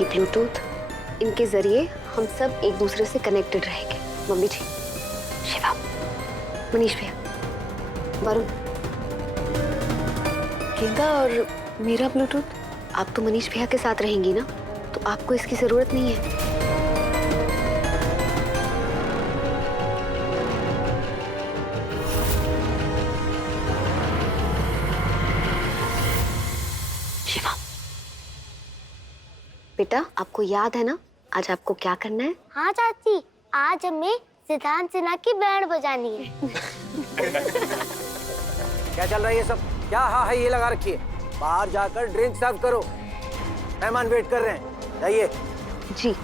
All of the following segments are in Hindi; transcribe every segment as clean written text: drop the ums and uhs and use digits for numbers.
ये ब्लूटूथ, इनके जरिए हम सब एक दूसरे से कनेक्टेड रहेंगे। मम्मी जी, शिवा, मनीष भैया, वरुण, गेंदा और मेरा ब्लूटूथ। आप तो मनीष भैया के साथ रहेंगी ना, तो आपको इसकी जरूरत नहीं है। शिवा, बेटा आपको याद है ना आज आपको क्या करना है? हाँ चाची, आज हमें सिद्धांत सिन्हा की बैंड बजानी है। क्या चल रहा है ये सब? क्या हाँ ये लगा रखी है? बाहर जाकर ड्रिंक सर्व करो, मेहमान वेट कर रहे हैं। जाइए। जी।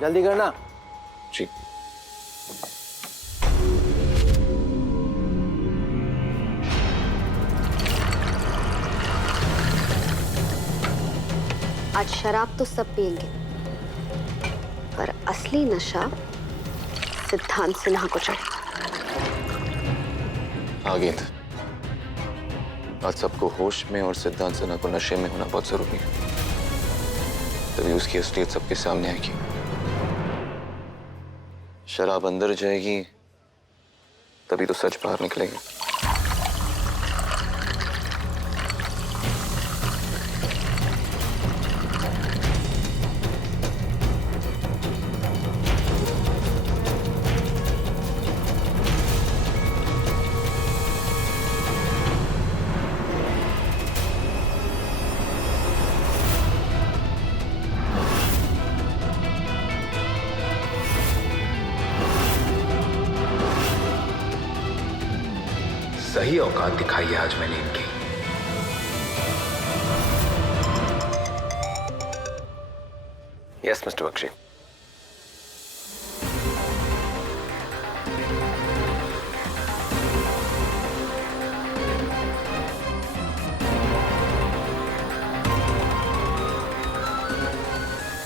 जल्दी करना। जी। आज शराब तो सब पिएंगे, पर असली नशा सिद्धांत सिन्हा को चढ़े। हाँ गेंद, आज सबको होश में और सिद्धांत सिन्हा को नशे में होना बहुत जरूरी है, तभी उसकी असलियत सबके सामने आएगी। शराब अंदर जाएगी तभी तो सच बाहर निकलेगा। सही औकात दिखाई है आज मैंने इनकी। Yes mister Bakshi.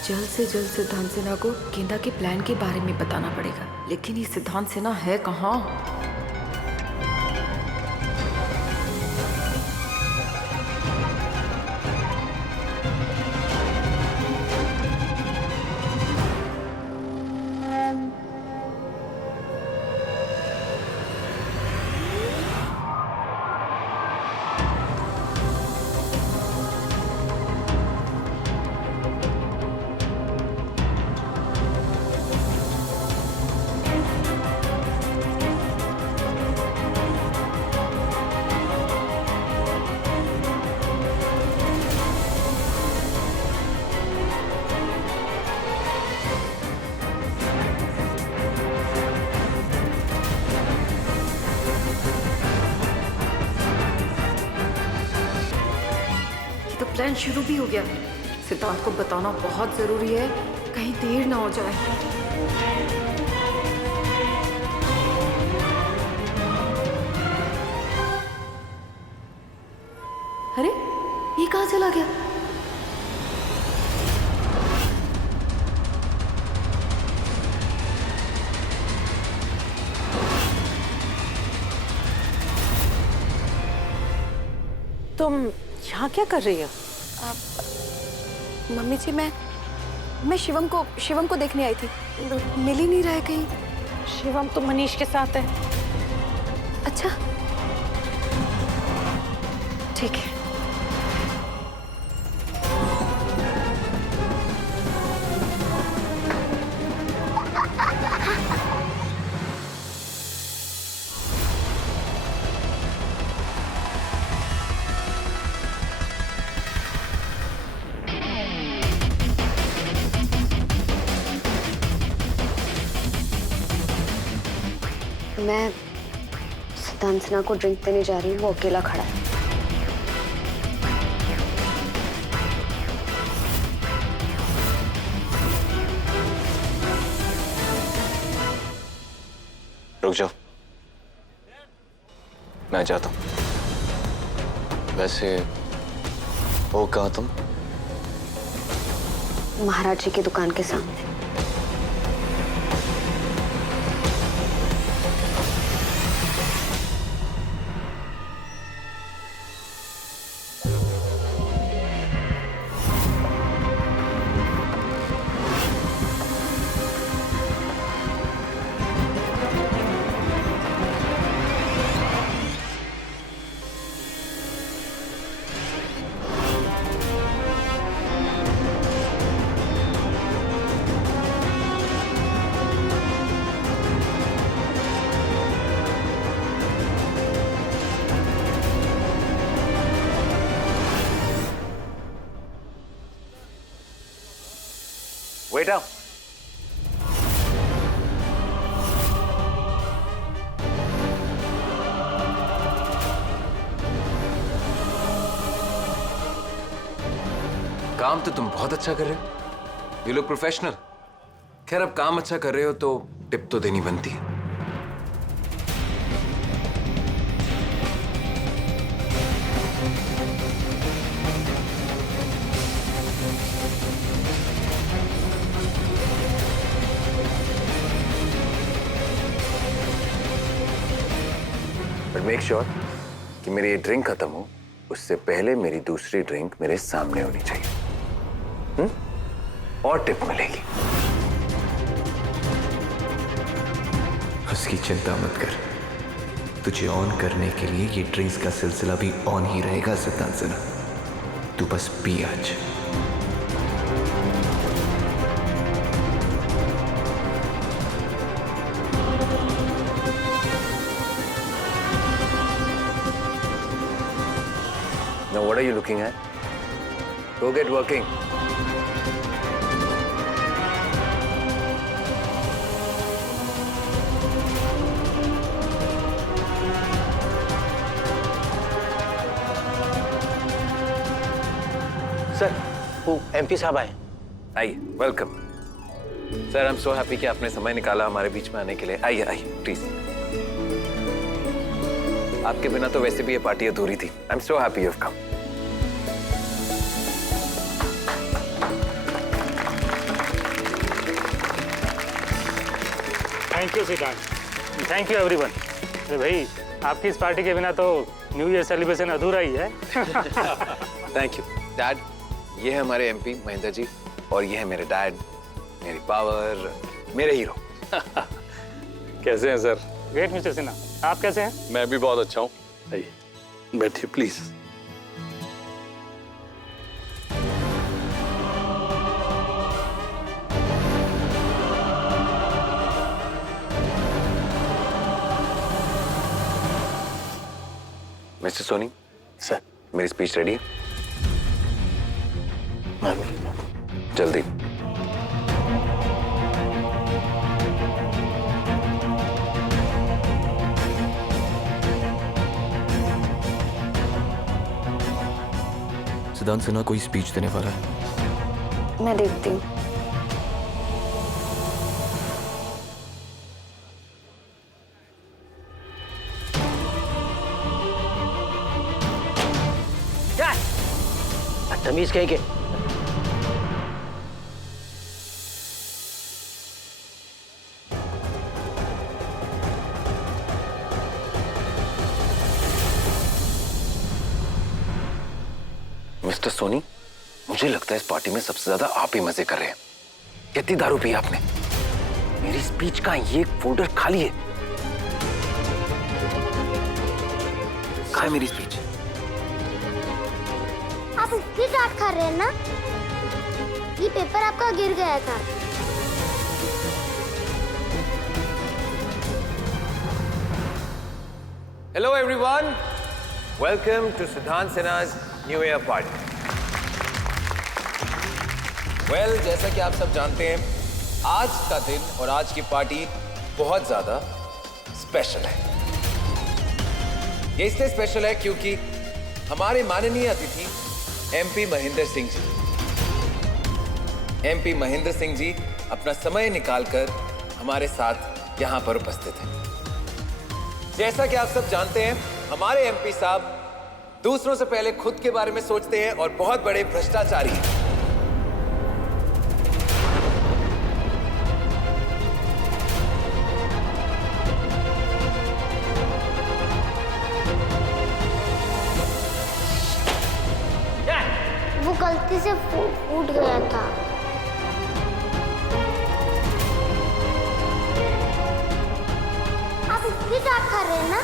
जल्द से जल्द सिद्धांत सिन्हा को गेंदा के प्लान के बारे में बताना पड़ेगा। लेकिन ये सिद्धांत सिन्हा है कहाँ? प्लान शुरू भी हो गया। सिद्धांत को बताना बहुत जरूरी है, कहीं देर ना हो जाए। अरे ये कहाँ चला गया? तुम यहाँ क्या कर रही हो? मम्मी जी, मैं शिवम को देखने आई थी, मिल ही नहीं रहा है कहीं। शिवम तो मनीष के साथ है। अच्छा ठीक है। मैं सिद्धांत सिन्हा को ड्रिंक देने जा रही हूँ, वो अकेला खड़ा है। रुक जाओ, मैं जाता हूँ। वैसे हो कहाँ तुम? महाराज जी की दुकान के सामने। काम तो तुम बहुत अच्छा कर रहे हो। You look professional. खैर, अब काम अच्छा कर रहे हो तो टिप तो देनी बनती है। बट मेक श्योर कि मेरी ये ड्रिंक खत्म हो उससे पहले मेरी दूसरी ड्रिंक मेरे सामने होनी चाहिए। और टिप मिलेगी। उसकी चिंता मत कर, तुझे ऑन करने के लिए ये ड्रिंक्स का सिलसिला भी ऑन ही रहेगा सिद्धांत सिन्हा। तू बस पी आज। Now what are you looking at? Go get working. Sir, वो एमपी साहब आए। आइए, welcome. Sir, I am so happy कि आपने समय निकाला हमारे बीच में आने के लिए। आइए आइए प्लीज। आपके बिना तो वैसे भी ये पार्टी अधूरी थी। I am so happy you have come. Thank you सिद्धांत, थैंक यू एवरीवन। अरे भाई, आपकी इस पार्टी के बिना तो न्यू ईयर सेलिब्रेशन अधूरा ही है। Thank you dad. ये है हमारे एमपी महेंद्र जी और ये है मेरे डैड, मेरी पावर, मेरे हीरो। कैसे हैं सर? ग्रेट मिस्टर सिन्हा, आप कैसे हैं? मैं भी बहुत अच्छा हूँ। आइए बैठिए प्लीज। मिस्टर सोनी सर, मेरी स्पीच रेडी है? जल्दी। सिद्धांत सिन्हा कोई स्पीच देने वाला है। मैं देखती हूँ। क्या तमीज कहीं के। मिस्टर सोनी, मुझे लगता है इस पार्टी में सबसे ज्यादा आप ही मजे कर रहे हैं। कितनी दारू पी आपने? मेरी स्पीच का ये फोल्डर खाली है। कहाँ है मेरी स्पीच? आप इसकी डांट खा रहे हैं ना? ये पेपर आपका गिर गया था। हेलो एवरीवन, वेलकम टू सिद्धांत सिन्हा's न्यू ईयर पार्टी। वेल, जैसा कि आप सब जानते हैं, आज का दिन और आज की पार्टी बहुत ज्यादा स्पेशल है। ये इसलिए स्पेशल है क्योंकि हमारे माननीय अतिथि एमपी महेंद्र सिंह जी, एमपी महेंद्र सिंह जी अपना समय निकालकर हमारे साथ यहां पर उपस्थित हैं। जैसा कि आप सब जानते हैं, हमारे एमपी साहब दूसरों से पहले खुद के बारे में सोचते हैं और बहुत बड़े भ्रष्टाचारी हैं। वो गलती से फूट गया था। आप इसकी डांट खा रहे हैं ना?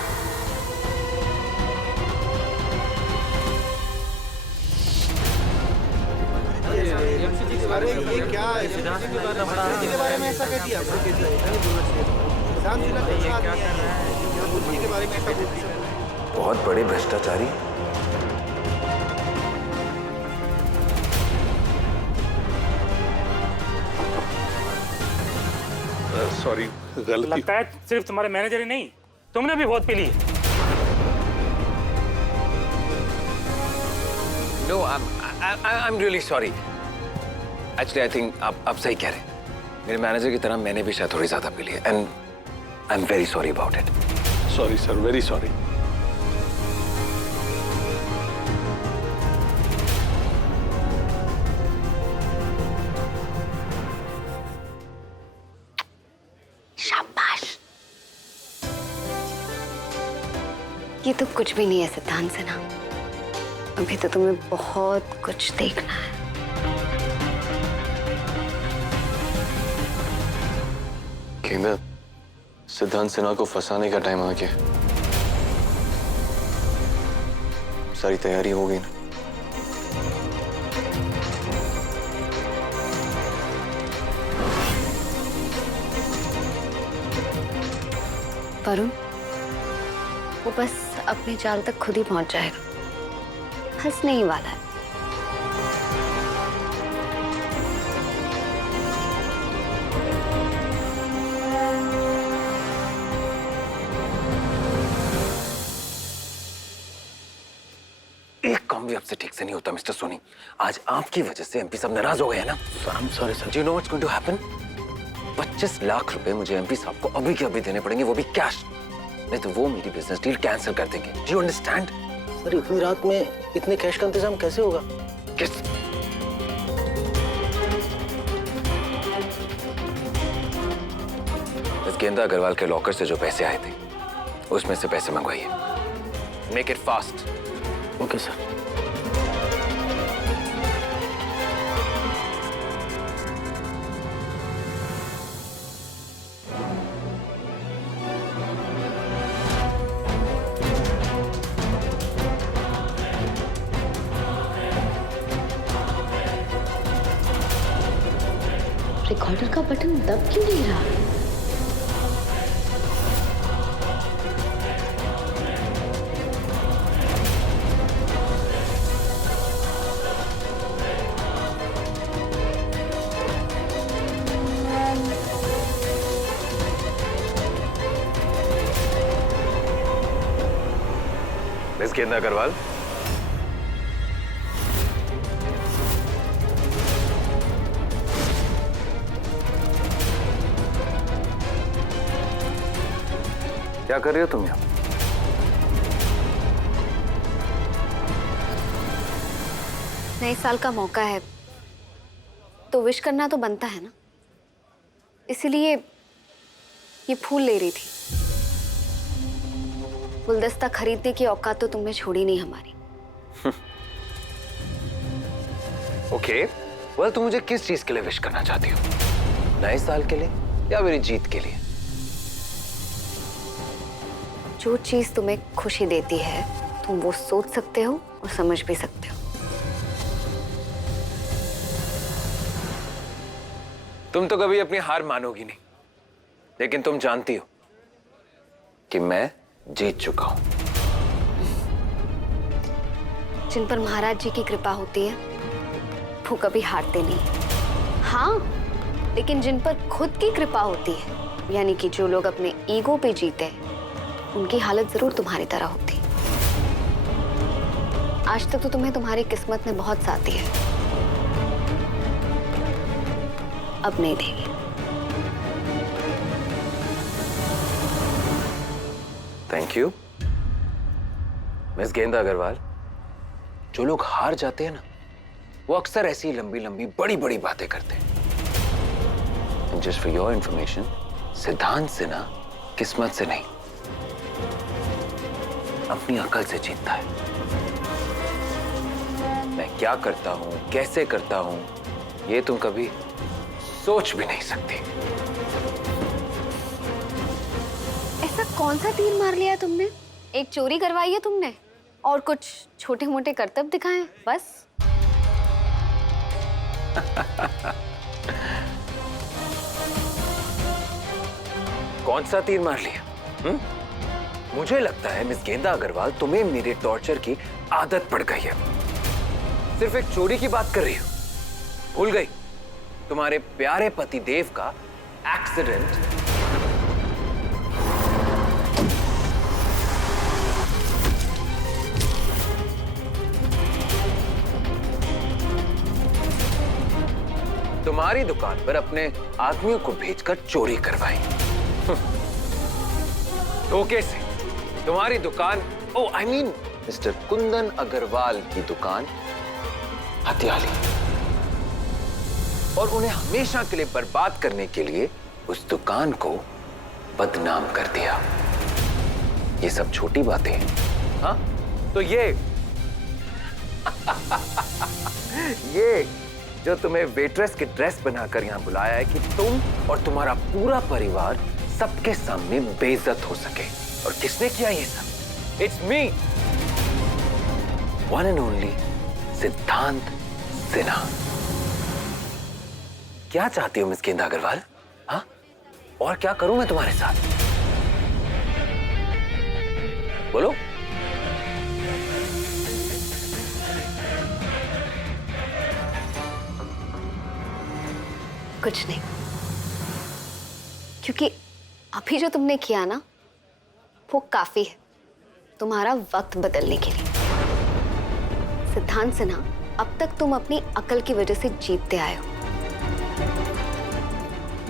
अरे ये क्या है? के बारे में ऐसा कह दिया? के बारे में ऐसा बोल दिया। बहुत बड़े भ्रष्टाचारी। सॉरी, गलती। लगता है सिर्फ तुम्हारे मैनेजर ही नहीं, तुमने भी बहुत पी ली है। No, I'm really sorry. Actually I think आप सही कह रहे हैं। मेरे मैनेजर की तरह मैंने भी शायद थोड़ी ज्यादा पी ली है and I am very sorry about it. Sorry sir, very sorry. शाबाश। ये तो कुछ भी नहीं है सिद्धांत सिन्हा, अभी तो तुम्हें बहुत कुछ देखना है। केंद्र, सिद्धांत सिन्हा को फंसाने का टाइम आ गया। सारी तैयारी हो गई ना? वरुण, वो बस अपने जाल तक खुद ही पहुंच जाएगा, हंसने ही वाला है। एक काम भी आपसे ठीक से नहीं होता मिस्टर सोनी। आज आपकी वजह से एमपी साहब नाराज हो गए हैं ना। I am sorry sir. Do you know what's going to happen? 25 lakh रुपए मुझे एमपी साहब को अभी के अभी देने पड़ेंगे, वो भी कैश। नहीं तो वो मेरी बिजनेस डील कैंसिल कर देंगे। Do you understand? सर इतनी रात में इतने कैश का इंतजाम कैसे होगा? किस इस गेंदा अग्रवाल के लॉकर से जो पैसे आए थे उसमें से पैसे मंगवाइए। Make it fast. Okay sir. Recorder का बटन दब क्यों नहीं रहा? मिस गेंदा अग्रवाल, क्या कर रही हो तुम यहाँ? नए साल का मौका है तो विश करना तो बनता है ना, इसीलिए ये फूल ले रही थी। गुलदस्ता खरीदने की औकात तो तुमने छोड़ी नहीं हमारी। ओके, वेल तुम मुझे किस चीज के लिए विश करना चाहती हो? नए साल के लिए या मेरी जीत के लिए? जो चीज तुम्हें खुशी देती है तुम वो सोच सकते हो और समझ भी सकते हो। तुम तो कभी अपनी हार मानोगी नहीं, लेकिन तुम जानती हो कि मैं जीत चुका हूं। जिन पर महाराज जी की कृपा होती है वो कभी हारते नहीं। हाँ, लेकिन जिन पर खुद की कृपा होती है, यानी कि जो लोग अपने ईगो पे जीते हैं, उनकी हालत जरूर तुम्हारी तरह होती। आज तक तो तुम्हें तुम्हारी किस्मत ने बहुत साथ दिया है, अब नहीं देगी। थैंक यू मिस गेंदा अग्रवाल। जो लोग हार जाते हैं ना, वो अक्सर ऐसी लंबी लंबी बड़ी बड़ी बातें करते हैं। जस्ट फॉर योर इंफॉर्मेशन, सिद्धांत सिन्हा किस्मत से नहीं, अपनी अकल से जीतता है। मैं क्या करता हूं, कैसे करता हूं, ये तुम कभी सोच भी नहीं सकती। ऐसा कौन सा तीर मार लिया तुमने? एक चोरी करवाई है तुमने और कुछ छोटे मोटे करतब दिखाए बस। कौन सा तीर मार लिया? मुझे लगता है मिस गेंदा अग्रवाल, तुम्हें मेरे टॉर्चर की आदत पड़ गई है। सिर्फ एक चोरी की बात कर रही हो, भूल गई तुम्हारे प्यारे पति देव का एक्सीडेंट। तुम्हारी दुकान पर अपने आदमियों को भेजकर चोरी करवाई। धोखे से तुम्हारी दुकान, I mean mister Kundan Agarwal की दुकान हथिया ली और उन्हें हमेशा के लिए बर्बाद करने के लिए उस दुकान को बदनाम कर दिया। ये सब छोटी बातें हैं, हाँ? तो ये जो तुम्हें वेट्रेस की ड्रेस बनाकर यहां बुलाया है कि तुम और तुम्हारा पूरा परिवार सबके सामने बेइज्जत हो सके। और किसने किया ये सब? It's me, one and only सिद्धांत सिन्हा। क्या चाहती हो मिस गेंदा अग्रवाल? हाँ, और क्या करूं मैं तुम्हारे साथ? बोलो। कुछ नहीं, क्योंकि अभी जो तुमने किया ना वो काफी है तुम्हारा वक्त बदलने के लिए। सिद्धांत सिन्हा, अब तक तुम अपनी अकल की वजह से जीतते आए हो,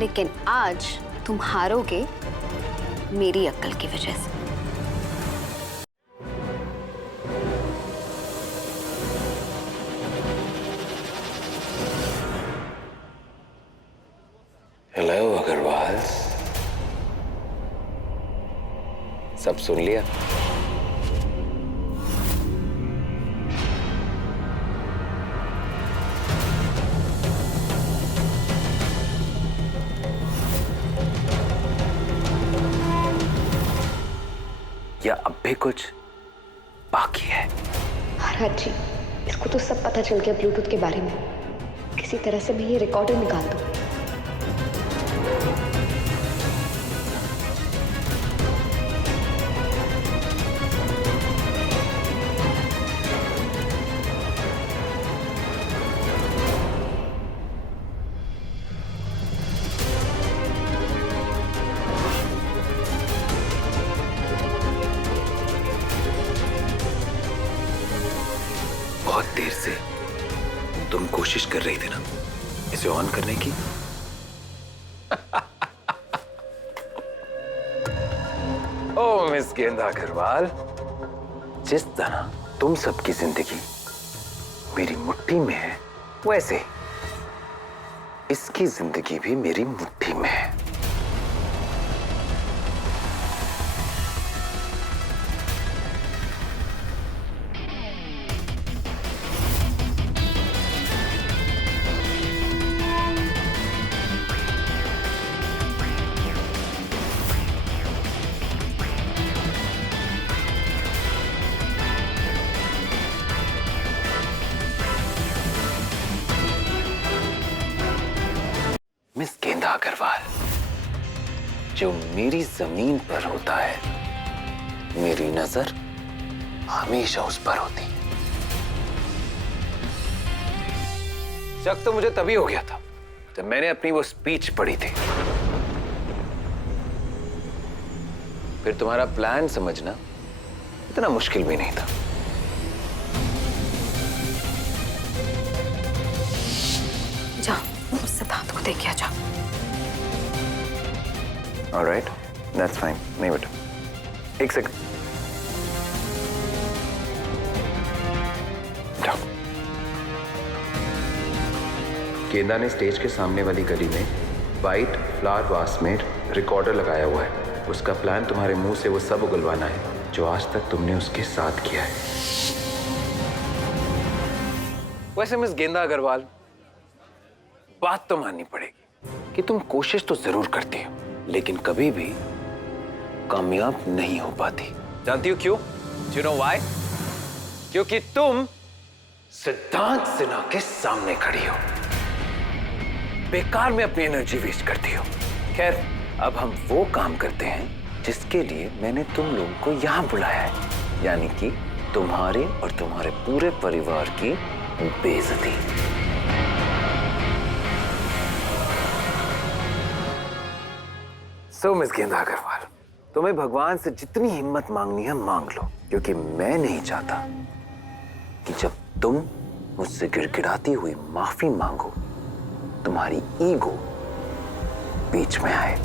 लेकिन आज तुम हारोगे मेरी अकल की वजह से। हेलो अग्रवाल, सब सुन लिया? या अब भी कुछ बाकी है? महाराज जी, इसको तो सब पता चल गया ब्लूटूथ के बारे में। किसी तरह से मैं ये रिकॉर्डर निकाल दूं। बहुत देर से तुम कोशिश कर रही थी ना इसे ऑन करने की। ओ मिस गेंदा अग्रवाल, जिस तरह तुम सबकी जिंदगी मेरी मुट्ठी में है, वैसे इसकी जिंदगी भी मेरी मुट्ठी में है। मिस गेंदा अग्रवाल, जो मेरी जमीन पर होता है, मेरी नजर हमेशा उस पर होती है। शक तो मुझे तभी हो गया था जब मैंने अपनी वो स्पीच पढ़ी थी। फिर तुम्हारा प्लान समझना इतना मुश्किल भी नहीं था। जाओ, सिद्धांत को देख के जाओ। All right, that's fine. नहीं बेटा, एक सेकंड। जाओ। गेंदा ने स्टेज के सामने वाली गली में वाइट फ्लावर वास में रिकॉर्डर लगाया हुआ है। उसका प्लान तुम्हारे मुंह से वो सब उगलवाना है जो आज तक तुमने उसके साथ किया है। वैसे मिस गेंदा अग्रवाल, बात तो माननी पड़ेगी कि तुम कोशिश तो जरूर करती हो, लेकिन कभी भी कामयाब नहीं हो पाती। जानती हो क्यों? You know why? क्योंकि तुम सिद्धांत सिन्हा के सामने खड़ी हो, बेकार में अपनी एनर्जी वेस्ट करती हो। खैर, अब हम वो काम करते हैं जिसके लिए मैंने तुम लोगों को यहां बुलाया है, यानी कि तुम्हारे और तुम्हारे पूरे परिवार की बेइज्जती। सो मिस गेंदा अग्रवाल, तुम्हें भगवान से जितनी हिम्मत मांगनी है मांग लो, क्योंकि मैं नहीं चाहता कि जब तुम मुझसे गिड़गिड़ाती हुई माफी मांगो तुम्हारी ईगो बीच में आए।